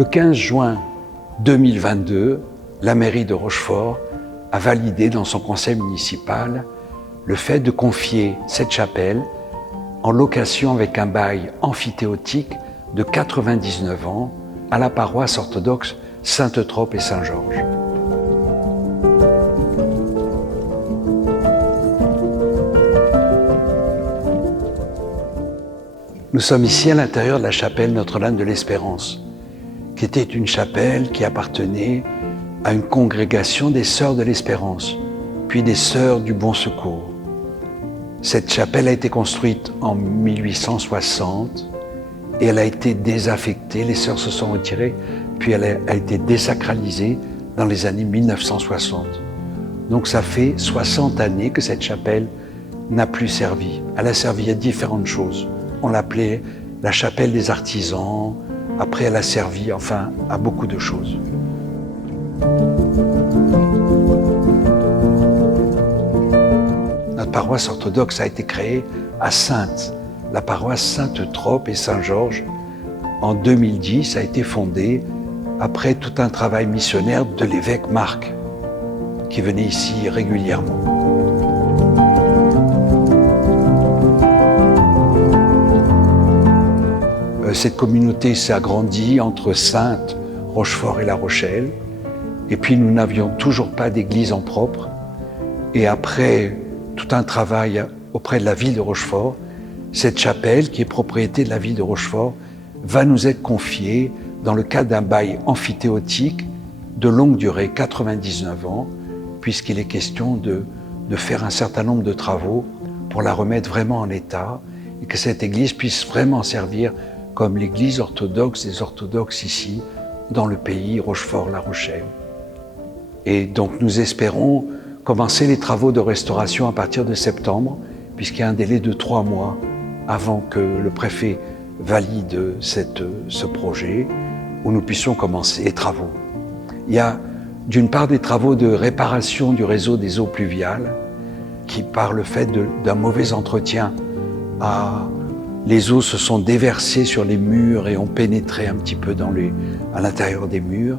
Le 15 juin 2022, la mairie de Rochefort a validé dans son conseil municipal le fait de confier cette chapelle en location avec un bail amphithéotique de 99 ans à la paroisse orthodoxe Sainte-Eutrope et Saint-Georges. Nous sommes ici à l'intérieur de la chapelle Notre-Dame de l'Espérance, qui était une chapelle qui appartenait à une congrégation des Sœurs de l'Espérance, puis des Sœurs du Bon Secours. Cette chapelle a été construite en 1860 et elle a été désaffectée, les sœurs se sont retirées, puis elle a été désacralisée dans les années 1960. Donc ça fait 60 années que cette chapelle n'a plus servi. Elle a servi à différentes choses. On l'appelait la chapelle des artisans, après elle a servi enfin à beaucoup de choses. Notre paroisse orthodoxe a été créée à Saintes. La paroisse Sainte-Eutrope et Saint-Georges, en 2010, a été fondée après tout un travail missionnaire de l'évêque Marc, qui venait ici régulièrement. Cette communauté s'est agrandie entre Saintes, Rochefort et La Rochelle. Et puis nous n'avions toujours pas d'église en propre. Et après tout un travail auprès de la ville de Rochefort, cette chapelle, qui est propriété de la ville de Rochefort, va nous être confiée dans le cadre d'un bail amphithéotique de longue durée, 99 ans, puisqu'il est question de faire un certain nombre de travaux pour la remettre vraiment en état et que cette église puisse vraiment servir comme l'église orthodoxe des orthodoxes ici, dans le pays, Rochefort-La Rochelle. Et donc nous espérons commencer les travaux de restauration à partir de septembre, puisqu'il y a un délai de 3 mois avant que le préfet valide ce projet, où nous puissions commencer les travaux. Il y a d'une part des travaux de réparation du réseau des eaux pluviales, qui par le fait d'un mauvais entretien, les eaux se sont déversées sur les murs et ont pénétré un petit peu à l'intérieur des murs.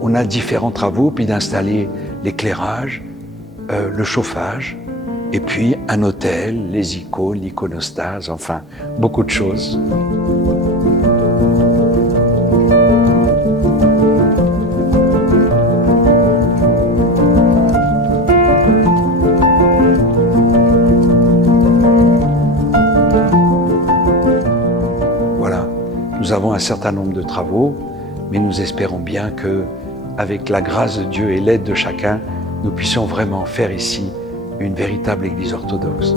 On a différents travaux, puis d'installer l'éclairage, le chauffage, et puis un autel, les icônes, l'iconostase, enfin, beaucoup de choses. Voilà, nous avons un certain nombre de travaux, mais nous espérons bien que, avec la grâce de Dieu et l'aide de chacun, nous puissions vraiment faire ici une véritable Église orthodoxe.